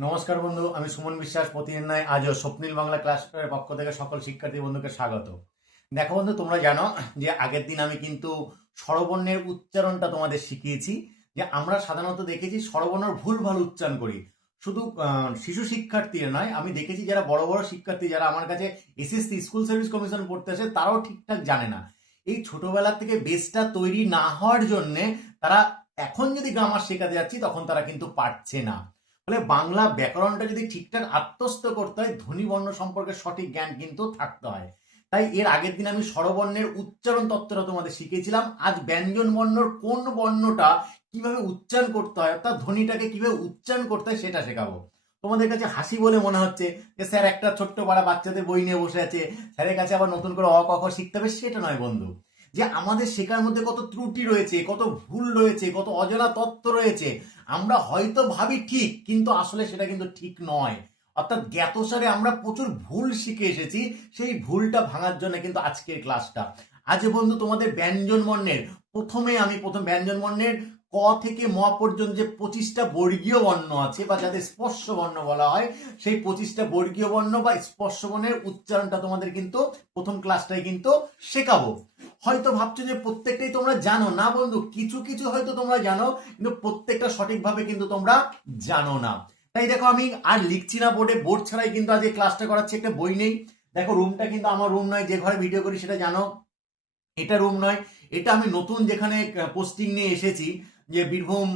নমস্কার বন্ধু, আমি সুমন বিশ্বাস। প্রতিদিন নয় আজও স্বপ্নিল বাংলা ক্লাসের পক্ষ থেকে সকল শিক্ষার্থী বন্ধুকে স্বাগত। দেখো বন্ধু, তোমরা জানো যে আগের দিন আমি কিন্তু স্বরবর্ণের উচ্চারণটা তোমাদের শিখিয়েছি। যে আমরা সাধারণত দেখেছি স্বরবর্ণের ভুলভাল উচ্চারণ করি। শুধু শিশু শিক্ষার্থীরা নয়, আমি দেখেছি যারা বড় বড় শিক্ষার্থী যারা আমার কাছে এসএসসি স্কুল সার্ভিস কমিশন পড়তে আসে তারাও ঠিকঠাক জানে না। এই ছোটবেলা থেকে বেসটা তৈরি না হওয়ার জন্যে তারা এখন যদি গ্রামার শেখাতে যাচ্ছি তখন তারা কিন্তু পারছে না। ফলে বাংলা ব্যাকরণটা যদি ঠিকঠাক আত্মস্থ করতে হয়, ধ্বনি বর্ণ সম্পর্কে সঠিক জ্ঞান কিন্তু থাকতে হয়। তাই এর আগের দিন আমি স্বরবর্ণের উচ্চারণ তত্ত্বটা তোমাদের শিখিয়েছিলাম। আজ ব্যঞ্জন বর্ণর কোন বর্ণটা কিভাবে উচ্চারণ করতে হয়, অর্থাৎ ধ্বনিটাকে কিভাবে উচ্চারণ করতে হয় সেটা শেখাবো। তোমাদের কাছে হাসি বলে মনে হচ্ছে যে স্যার একটা ছোট্ট পাড়া বাচ্চাদের বই নিয়ে বসে আছে, স্যারের কাছে আবার নতুন করে অ ক খ শিখতে হবে। সেটা নয় বন্ধু। যে আমাদের শেখার মধ্যে কত ত্রুটি রয়েছে, কত ভুল রয়েছে, কত অজানা তত্ত্ব রয়েছে। আমরা হয়তো ভাবি ঠিক, কিন্তু আসলে সেটা কিন্তু ঠিক নয়। অর্থাৎ জ্ঞাতসারে আমরা প্রচুর ভুল শিখে এসেছি। সেই ভুলটা ভাঙার জন্য কিন্তু আজকের ক্লাসটা। আজ বন্ধু তোমাদের ব্যঞ্জন বর্ণের প্রথম ব্যঞ্জন বর্ণের ক থেকে ম পর্যন্ত যে 25টা বর্গীয় বর্ণ আছে বা যাদের স্পর্শ বর্ণ বলা হয়, সেই 25টা বর্গীয় বর্ণ বা স্পর্শ বর্ণের উচ্চারণটা তোমাদের কিন্তু প্রথম ক্লাসটাই কিন্তু শেখাবো। হয়তো ভাবছো যে প্রত্যেকটাই তোমরা জানো না বন্ধু, কিছু কিছু হয়তো তোমরা জানো, কিন্তু প্রত্যেকটা সঠিকভাবে কিন্তু তোমরা জানো না। তাই দেখো, আমি আর লিখছি না বোর্ডে, বোর্ড ছাড়াই কিন্তু আজ এই ক্লাসটা করাচ্ছি। একটা বই নেই। দেখো, রুমটা কিন্তু আমার রুম নয়, যে ঘরে ভিডিও করি সেটা জানো এটা রুম নয়। এটা আমি নতুন যেখানে পোস্টিং নিয়ে এসেছি, যে বীরভূম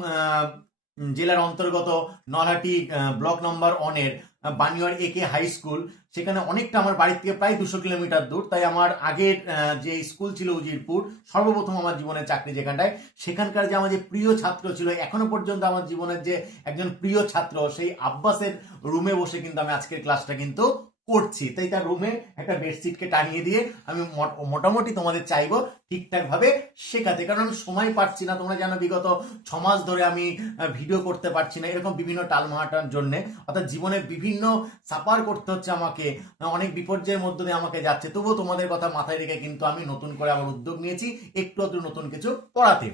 জেলার অন্তর্গত নলহাটি ব্লক নম্বর 1-এর বানিয়ার একে হাই স্কুল। সেখানে অনেকটা আমার বাড়ির থেকে প্রায় 200 কিলোমিটার দূর। তাই আমার আগের যে স্কুল ছিল উজিরপুর, সর্বপ্রথম আমার জীবনের চাকরি যেখানটায়, সেখানকার যে আমার যে প্রিয় ছাত্র ছিল, এখনো পর্যন্ত আমার জীবনের যে একজন প্রিয় ছাত্র, সেই আব্বাসের রুমে বসে কিন্তু আমি আজকের ক্লাসটা কিন্তু করছি। তাই তার রুমে একটা বেডশিটকে টানিয়ে দিয়ে আমি মোটামুটি তোমাদের চাইবো ঠিকঠাক ভাবে শেখাতে, কারণ আমি সময় পাচ্ছি না। তোমরা জানো বিগত 6 মাস ধরে আমি ভিডিও করতে পারছি না, এরকম বিভিন্ন টালমাটার জন্য। অর্থাৎ জীবনে বিভিন্ন সাফার করতে হচ্ছে আমাকে, অনেক বিপর্যয়ের মধ্য দিয়ে আমাকে যাচ্ছে। তবুও তোমাদের কথা মাথায় রেখে কিন্তু আমি নতুন করে আবার উদ্যোগ নিয়েছি একটু একটু নতুন কিছু পড়াতে।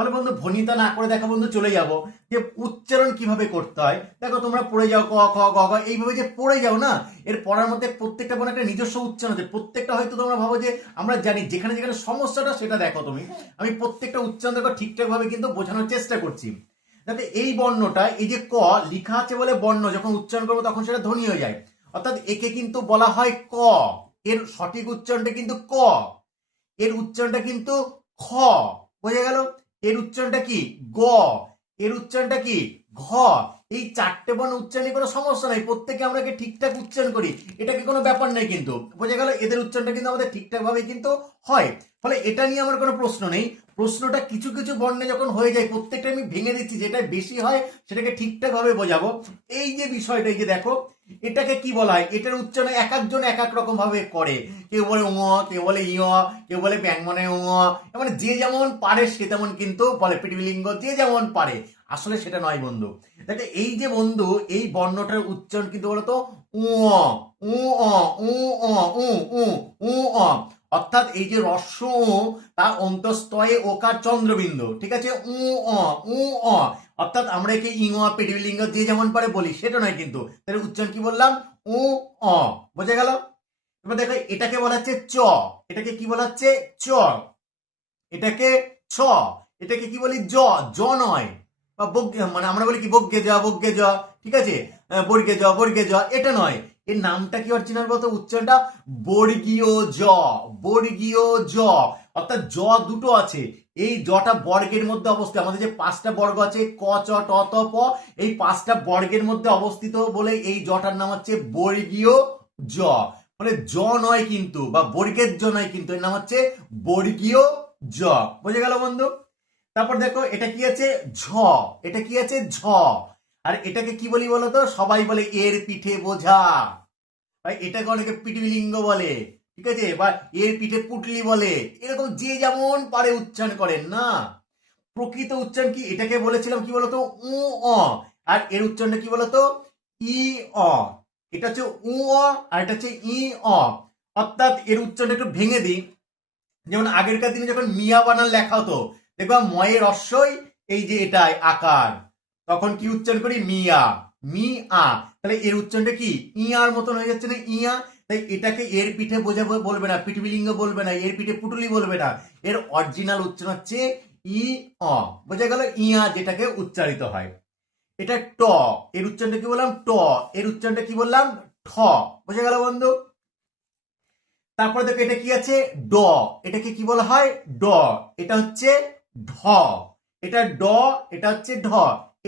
তাহলে বন্ধু, ভনিতা না করে দেখো বন্ধু, চলে যাব যে উচ্চারণ কিভাবে করতে হয়। দেখো, তোমরা পড়ে যাও ক খ গ ঘ, এইভাবে যে পড়ে যাও না, এর পড়ার মধ্যে প্রত্যেকটা কোনো একটা নিজস্ব উচ্চারণ আছে। প্রত্যেকটা হয়তো তোমরা ভাবো যে আমরা জানি, যেখানে যেখানে সমস্যাটা সেটা দেখো তুমি। আমি প্রত্যেকটা উচ্চারণ দেখো ঠিকঠাক ভাবে কিন্তু বোঝানোর চেষ্টা করছি, যাতে এই বর্ণটা, এই যে ক লিখা আছে বলে বর্ণ, যখন উচ্চারণ করবো তখন সেটা ধ্বনি হয়ে যায়। অর্থাৎ একে কিন্তু বলা হয় ক, এর সঠিক উচ্চারণটা কিন্তু ক, এর উচ্চারণটা কিন্তু খ। বোঝা গেল? এর উচ্চারণটা কি গ, এর উচ্চারণটা কি ঘ। এই 4টে বর্ণ উচ্চারণে কোনো সমস্যা নাই, প্রত্যেকে আমরা ঠিকঠাক উচ্চারণ করি, এটাকে কোনো ব্যাপার নেই কিন্তু। বোঝা গেল? এদের উচ্চারণটা কিন্তু আমাদের ঠিকঠাক ভাবে কিন্তু হয়। ফলে এটা নিয়ে আমার কোনো প্রশ্ন নেই। প্রশ্নটা কিছু কিছু বর্ণে যখন হয়ে যায়, প্রত্যেকটা আমি ভেঙে দিচ্ছি, যেটা বেশি হয় সেটাকে ঠিকঠাক ভাবে বোঝাবো। এই যে বিষয়টা, এই যে দেখো, এটাকে কি বলা হয়, এটার উচ্চারণ এক একজন এক এক রকম ভাবে করে। কেউ বলে উঙ, কেউ বলে ইয়, কেউ বলে ব্যাংমনে উঙ, মানে যে যেমন পারে সে তেমন কিন্তু বলে, পৃথিবীলিঙ্গ যে যেমন পারে। আসলে সেটা নয় বন্ধু। দেখো, এই যে বন্ধু, এই বর্ণটার উচ্চারণ কিন্তু বলতো উ, উ, উ, উ, উ, উ, অর্থাৎ এই যে রস্য উ, তার অন্তস্তয়ে ওকার চন্দ্রবিন্দু, ঠিক আছে, উ, উ, অর্থাৎ আমরা একে ইং, পৃথিবীলিঙ্গ যে যেমন পারে বলি, সেটা নয় কিন্তু। তাহলে উচ্চারণ কি বললাম? উ, বোঝা গেল? এবার দেখো, এটাকে বলা হচ্ছে চ, এটাকে কি বলা হচ্ছে? চ। এটাকে ছ, এটাকে কি বলি? জ, জ নয়। বা মানে আমরা বলি কি বগ্গে জ, বগ্গে জ, ঠিক আছে, বর্গে জ, বর্গে জ, এটা নয়। এর নামটা কি অরিজিনাল বলতো? উচ্চারণটা বর্গীয় জ, বর্গীয় জ। অর্থাৎ জ দুটো আছে, এই জটা বর্গের মধ্যে অবস্থিত। আমাদের যে 5টা বর্গ আছে, ক চ ট ত প, এই 5টা বর্গের মধ্যে অবস্থিত বলে এই জটার নাম হচ্ছে বর্গীয় জ। মানে জ নয় কিন্তু, বা বর্গের জ নয় কিন্তু, এর নাম হচ্ছে বর্গীয় জ। বুঝে গেল বন্ধু? তারপর দেখো, এটা কি আছে? ঝ। এটা কি আছে? ঝ। আর এটাকে কি বলি বলতো? সবাই বলে এর পিঠে বোঝা। ভাই, এটাকে অনেকে পিটুলিঙ্গ বলে, ঠিক আছে, বা এর পিঠে পুটলি বলে। এরকম যে যেমন পারে উচ্চারণ করেন না। প্রকৃত উচ্চারণ কি? এটাকে বলেছিলাম কি বলতো? উ, অ। আর এর উচ্চারণটা কি বলতো? ই, অ। এটা হচ্ছে উ, অ, আর এটা হচ্ছে ই, অ। অর্থাৎ এর উচ্চারণটা একটু ভেঙে দিই। যেমন আগেরকার দিনে যখন মিয়া বানান লেখা হতো, দেখবা ময়ের রস্যই এই যে এটাই আকার, তখন কি উচ্চারণ করি? মিয়া। মি আ, তাহলে এর উচ্চারণটা কি ইয়ার মতন হয়ে যাচ্ছে না, ইয়া। তাই এটাকে এর পিঠে বোঝাবো বলবে না, পিঠবিলিঙ্গ বলবে না, এর পিঠে পুটুলি বলবে না, এর অরিজিনাল উচ্চারণ হচ্ছে ই অ। বোঝা গেল, ইয়া যেটাকে উচ্চারিত হয়। এটা ট, এর উচ্চারণটা কি বললাম ট, এর উচ্চারণটা কি বললাম ঠ। বোঝা গেল বন্ধু। তারপরে দেখো এটা কি আছে ড, এটাকে কি বলা হয় ড, এটা হচ্ছে ঢ, এটা ড, এটা হচ্ছে ঢ।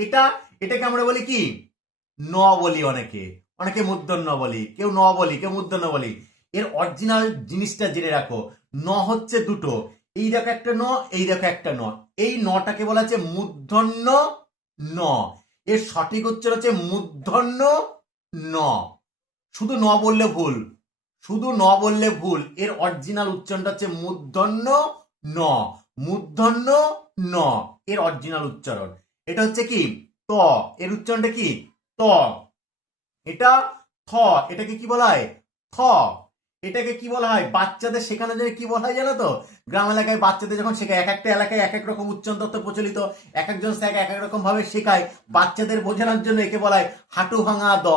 এটা এটাকে আমরা বলি কি ন বলি, অনেকে অনেকে মূর্ধন্য বলি, কেউ ন বলি, কেউ মূর্ধন্য বলি। এর অরিজিনাল জিনিসটা জেনে রাখো, ন হচ্ছে দুটো, এই দেখো একটা ন, এই দেখো একটা ন, এই নটাকে বলা হচ্ছে মূর্ধন্য ন, এর সঠিক উচ্চারণ হচ্ছে মূর্ধন্য ন। শুধু ন বললে ভুল, শুধু ন বললে ভুল, এর অরিজিনাল উচ্চারণটা হচ্ছে মূর্ধন্য ন, মূর্ধন্য ন, এর অরিজিনাল উচ্চারণ। এটা হচ্ছে কি ত, এর উচ্চারণটা কি ত। এটা থ, এটাকে কি বলা হয় থ। এটাকে কি বলা হয় বাচ্চাদের শেখানোর জন্য কি বলা হয় জানো তো, গ্রাম এলাকায় বাচ্চাদের যখন শেখায়, এক একটা এলাকায় এক এক রকম উচ্চারণ তত্ত্ব প্রচলিত, এক একজন স্যার এক এক রকম ভাবে শেখায়, বাচ্চাদের বোঝানোর জন্য একে বলা হয় হাঁটু ভাঙা দ,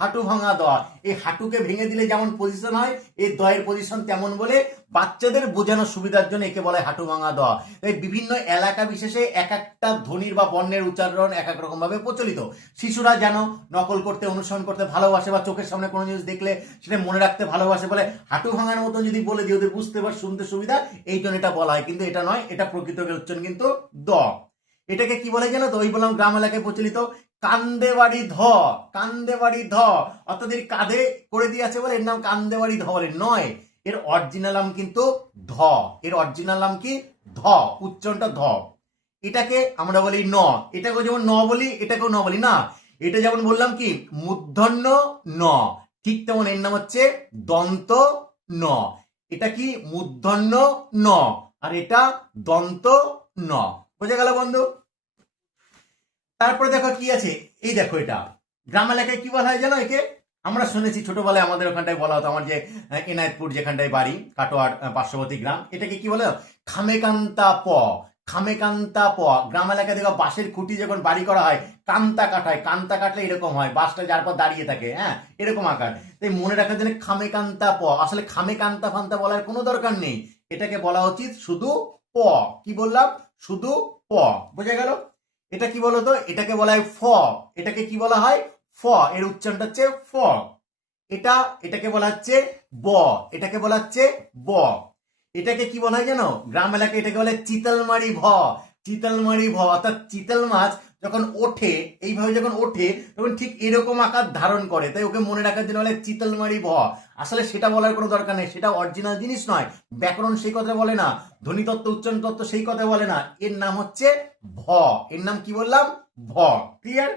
হাঁটু ভাঙা দ। এই হাঁটুকে ভেঙে দিলে যেমন পজিশন হয়, এই দয়ের পজিশন তেমন বলে বাচ্চাদের বোঝানোর সুবিধার জন্য একে বলা হয় হাঁটু ভাঙা দ। এই বিভিন্ন এলাকা বিশেষে এক একটা ধ্বনির বা বর্ণের উচ্চারণ এক এক রকম ভাবে প্রচলিত। শিশুরা যেন নকল করতে, অনুসরণ করতে ভালোবাসে, বা চোখের সামনে কোনো জিনিস দেখলে সেটা মনে রাখতে ভালোবাসে বলে হাঁটু ভাঙার মতন যদি বলে দিই ওদের বুঝতে বা শুনতে সুবিধা, এই জন্য এটা বলা হয়, কিন্তু এটা নয়, এটা প্রকৃত উচ্চারণ কিন্তু দ। এটাকে কি বলে জানো তো, ওই বললাম গ্রাম এলাকায় প্রচলিত কান্দেবাড়ি ধ, কান্দেবাড়ি ধ, অর্থাৎ এর কাঁধে করে দিয়ে আছে বলে এর নাম কান্দেবাড়ি ধ বলে, নয়, এর অরিজিনাল নাম কিন্তু ধ, এর অরিজিনাল নাম কি ধ, উচ্চারণটা ধ। এটাকে আমরা বলি ন, এটাকেও যেমন ন বলি, এটাকেও ন বলি না। এটা যেমন বললাম কি মূর্ধন্য ন, ঠিক তেমন এর নাম হচ্ছে দন্ত ন। এটা কি মূর্ধন্য ন, আর এটা দন্ত ন। বোঝা গেল বন্ধু। তারপরে দেখো কি আছে, এই দেখো এটা গ্রাম এলাকায় কি বলা হয় জানো একে, আমরা শুনেছি ছোটবেলায় আমাদের ওখানটায় বলা হতো, আমার যে এনায়তপুর যেখানটায় বাড়ি, কাটোয়ার পার্শ্ববর্তী গ্রাম, এটাকে কি বলে খামেকান্তা প, খামেকান্তা প। গ্রাম এলাকায় দেখো বাঁশের খুঁটি যখন বাড়ি করা হয় কান্তা কাটায়, কান্তা কাটলে এরকম হয়, বাঁশটা যার পর দাঁড়িয়ে থাকে, হ্যাঁ এরকম আকার। তাই মনে রাখার জন্য খামেকান্তা প, আসলে খামেকান্তা ফান্তা বলার কোনো দরকার নেই, এটাকে বলা উচিত শুধু প। কি বললাম শুধু প। বোঝা গেল। এটা কি বলতো, এটাকে বলা হয় ফ, এটাকে কি বলা হয় ফ, এর উচ্চারণটা হচ্ছে ফ। এটা এটাকে বলা হচ্ছে ব, এটাকে বলা হচ্ছে ব। এটাকে কি বলা হয় জানো, গ্রাম এলাকায় এটাকে বলে চিতলমারি ভ, চিতলমারি ভ। অর্থাৎ চিতল মাছ যখন ওঠে, এইভাবে যখন ওঠে তখন ঠিক এরকম আকার ধারণ করে, তাই ওকে মনে রাখার জন্য বলে চিতলমারি ভ। আসলে সেটা বলার কোনো দরকার নেই, সেটা অরিজিনাল জিনিস নয়, ব্যাকরণ সেই কথা বলে না, ধ্বনিতত্ত্ব উচ্চারণ তত্ত্ব সেই কথা বলে না, এর নাম হচ্ছে ভ, এর নাম কি বললাম ভ। ক্লিয়ার।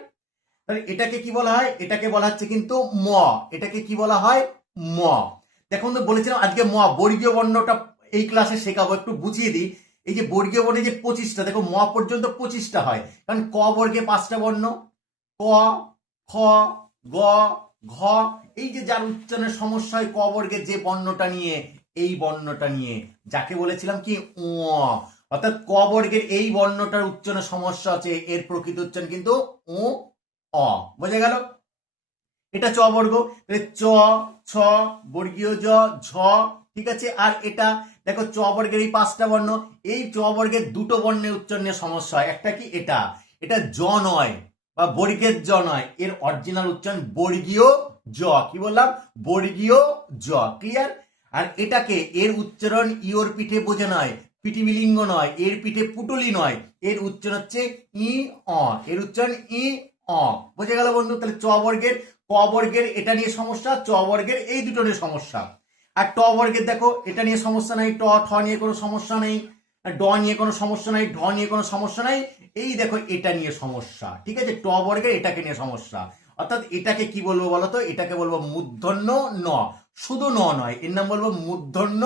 তাহলে এটাকে কি বলা হয়, এটাকে বলা হচ্ছে কিন্তু ম, এটাকে কি বলা হয় ম। দেখুন তো বলেছিলাম আজকে ম বর্গীয় বর্ণটা এই ক্লাসে শেখাবো, একটু বুঝিয়ে দিই। এই যে বর্গীয় বর্ণে যে 25টা, দেখো ম পর্যন্ত 25টা হয়, কারণ ক বর্গে 5টা বর্ণ, ক খ গ ঘ, এই যে যার উচ্চারণের সমস্যা হয় ক বর্গের যে বর্ণটা নিয়ে, এই বর্ণটা নিয়ে, যাকে বলেছিলাম কি উ, অর্থাৎ ক বর্গের এই বর্ণটার উচ্চারণের সমস্যা আছে, এর প্রকৃত উচ্চারণ কিন্তু উ অ। বোঝা গেল। এটা চ বর্গ, চ ছ বর্গীয় জ ঝ, ঠিক আছে। আর এটা দেখো চ বর্গের এই 5টা বর্ণ, এই চ বর্গের দুটো বর্ণের উচ্চারণের সমস্যা হয়, একটা কি এটা, এটা জ নয় বা বর্গের জ নয়, এর অরিজিনাল উচ্চারণ বর্গীয় জ। কি বললাম বর্গীয় জ। ক্লিয়ার। আর এটাকে এর উচ্চারণ ইওর পিঠে বোঝে নয়, পিঠিবিলিঙ্গ নয়, এর পিঠে পুটুলি নয়, এর উচ্চারণ হচ্ছে ই অ, এর উচ্চারণ ই অ। বোঝা গেল বন্ধু। তাহলে চ বর্গের ক বর্গের এটা নিয়ে সমস্যা, চ বর্গের এই দুটো নিয়ে সমস্যা। আর ট বর্গের দেখো এটা নিয়ে সমস্যা নাই, ট ঠ নিয়ে কোনো সমস্যা নেই, ড নিয়ে কোনো সমস্যা নাই, ঢ নিয়ে কোনো সমস্যা নাই, এই দেখো এটা নিয়ে সমস্যা, ঠিক আছে। ট বর্গের এটাকে নিয়ে সমস্যা, অর্থাৎ এটাকে কি বলবো বলতো, এটাকে বলবো মূর্ধন্য ন, শুধু ন নয়, এর নাম বলবো মূর্ধন্য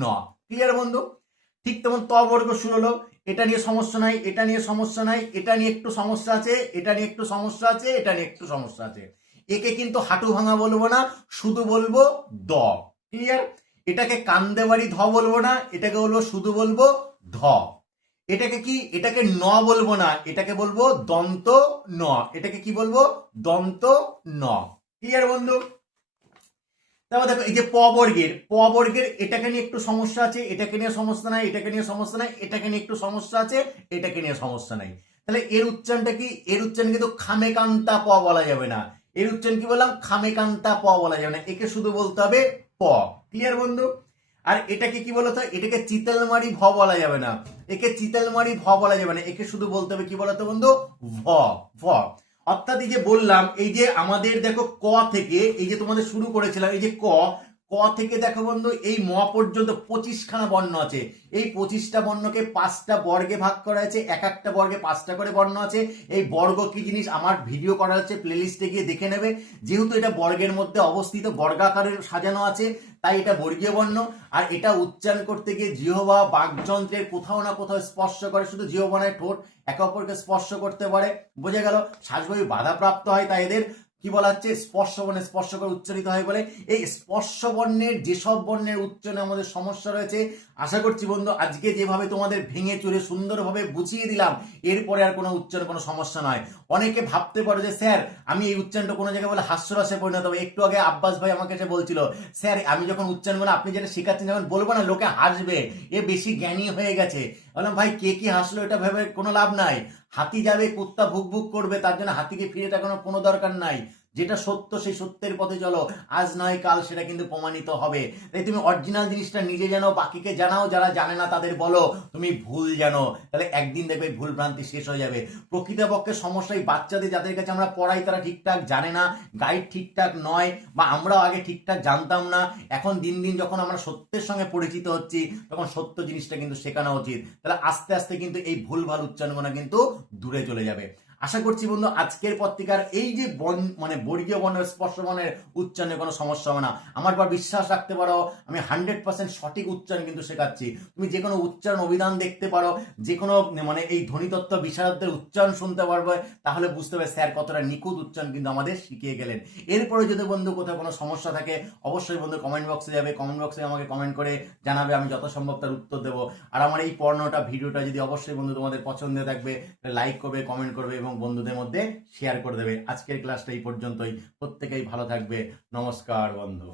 ন। ক্লিয়ার বন্ধু। ঠিক তেমন ত বর্গ শুরু হলো, এটা নিয়ে সমস্যা নাই, এটা নিয়ে সমস্যা নাই, এটা নিয়ে একটু সমস্যা আছে, এটা নিয়ে একটু সমস্যা আছে, এটা নিয়ে একটু সমস্যা আছে। একে কিন্তু হাঁটু ভাঙা বলবো না, শুধু বলবো দ। ক্লিয়ার। এটাকে কান্দেবাড়ি ধ বলবো না, এটাকে বলবো শুধু বলবো ধ। এটাকে কি, এটাকে ন বলবো না, এটাকে বলবো দন্ত ন। এটাকে কি বলবো? দন্ত ন। ক্লিয়ার বন্ধু? তারপর দেখো এই যে প বর্গের, প বর্গের এটাকে নিয়ে একটু সমস্যা আছে, এটাকে নিয়ে সমস্যা নাই, এটাকে নিয়ে সমস্যা নাই, এটাকে নিয়ে একটু সমস্যা আছে, এটাকে নিয়ে সমস্যা নাই। তাহলে এর উচ্চারণটা কি? এর উচ্চারণ কিন্তু খামেকান্তা প বলা যাবে না। এর উচ্চারণ কি বললাম? খামেকান্তা প বলা যাবে না, একে শুধু বলতে হবে প। ক্লিয়ার বন্ধু? আর এটাকে কি বলতো? এটাকে চিতালমারি ভ বলা যাবে না, একে চিতালমারি ভ বলা যাবে না, একে শুধু বলতে হবে কি বলতো বন্ধু? ভ। ভ। অর্থাৎ এই যে বললাম, এই যে আমাদের দেখো ক থেকে, এই যে তোমাদের শুরু করেছিলাম, এই যে ক, ক থেকে দেখো বন্ধু এই ম পর্যন্ত 25খানা বর্ণ আছে। এই 25টা বর্ণকে 5টা বর্গে ভাগ করা হয়েছে, এক একটা বর্গে 5টা করে বর্ণ আছে। এই বর্গ কি জিনিস আমার ভিডিও করা হচ্ছে, প্লেলিস্টে গিয়ে দেখে নেবে। যেহেতু এটা বর্গের মধ্যে অবস্থিত, বর্গাকারে সাজানো আছে, তাই এটা বর্গীয় বর্ণ। আর এটা উচ্চারণ করতে গিয়ে জিহ্বা বাকযন্ত্রের কোথাও না কোথাও স্পর্শ করে, শুধু জিহ্বা নয়, ঠোঁট একে অপরকে স্পর্শ করতে পারে। বোঝা গেল? শ্বাসবায়ু বাধাপ্রাপ্ত হয়, তাই এদের কি বলা হচ্ছে? স্পর্শ বর্ণে স্পর্শ করে উচ্চারিত হয় বলে। এই স্পর্শ বর্ণের যেসব বর্ণের উচ্চারণে আমাদের সমস্যা রয়েছে, আশা করছি বন্ধু আজকে যেভাবে তোমাদের ভেঙে চুরে সুন্দরভাবে বুঝিয়ে দিলাম, এরপরে আর কোনো উচ্চারণ কোনো সমস্যা নয়। অনেকে ভাবতে পারো যে স্যার আমি এই উচ্চারণটা কোনো জায়গায় বলে হাস্যরসে পরিণত হবে। একটু আগে আব্বাস ভাই আমাকে এসে বলছিল, স্যার আমি যখন উচ্চারণ বলে আপনি যেটা শেখাচ্ছেন, যখন বলবো না লোকে হাসবে, এ বেশি জ্ঞানী হয়ে গেছে। বললাম ভাই কে কি হাসলো এটা ভেবে কোনো লাভ নাই। হাতি যাবে, কুত্তা ভুক ভুক করবে, তার জন্য হাতিকে ফিরে তাকানোর কোনো দরকার নাই। যেটা সত্য সেই সত্যের পথে চলো, আজ নয় কাল সেটা কিন্তু প্রমাণিত হবে। তাই তুমি অরিজিনাল জিনিসটা নিজে জানো, বাকিকে জানাও, যারা জানে না তাদের বলো তুমি ভুল জানো, তাহলে একদিন দেখবে ভুল ভ্রান্তি শেষ হয়ে যাবে। প্রকৃতপক্ষে সমস্যায় বাচ্চাদের, যাদের কাছে আমরা পড়াই তারা ঠিকঠাক জানে না, গাইড ঠিকঠাক নয়, বা আমরাও আগে ঠিকঠাক জানতাম না। এখন দিন দিন যখন আমরা সত্যের সঙ্গে পরিচিত হচ্ছি, তখন সত্য জিনিসটা কিন্তু শেখানো উচিত। তাহলে আস্তে আস্তে কিন্তু এই ভুলভাল উচ্চারণগুলো কিন্তু দূরে চলে যাবে। আশা করছি বন্ধু আজকের পর থেকে আর এই যে মানে বর্গীয় বর্ণের স্পর্শ বর্ণের উচ্চারণে কোনো সমস্যা হবে না। আমার পর বিশ্বাস রাখতে পারো, আমি 100% সঠিক উচ্চারণ কিন্তু শেখাচ্ছি। তুমি যে কোনো উচ্চারণ অভিধান দেখতে পারো, যে কোনো মানে এই ধ্বনিতত্ত্ব বিশারদদের উচ্চারণ শুনতে পারবে, তাহলে বুঝতে হবে স্যার কতটা নিখুঁত উচ্চারণ কিন্তু আমাদের শিখিয়ে গেলেন। এরপরে যদি বন্ধু কোথাও কোনো সমস্যা থাকে, অবশ্যই বন্ধু কমেন্ট বক্সে যাবে, কমেন্ট বক্সে আমাকে কমেন্ট করে জানাবে, আমি যত সম্ভব তার উত্তর দেবো। আর আমার এই পড়ানোটা ভিডিওটা যদি অবশ্যই বন্ধু তোমাদের পছন্দ থাকবে, লাইক করবে, কমেন্ট করবে এবং বন্ধুদের মধ্যে শেয়ার করে দেবে। আজকের ক্লাসটা এই পর্যন্তই। প্রত্যেকেই ভালো থাকবে। নমস্কার বন্ধু।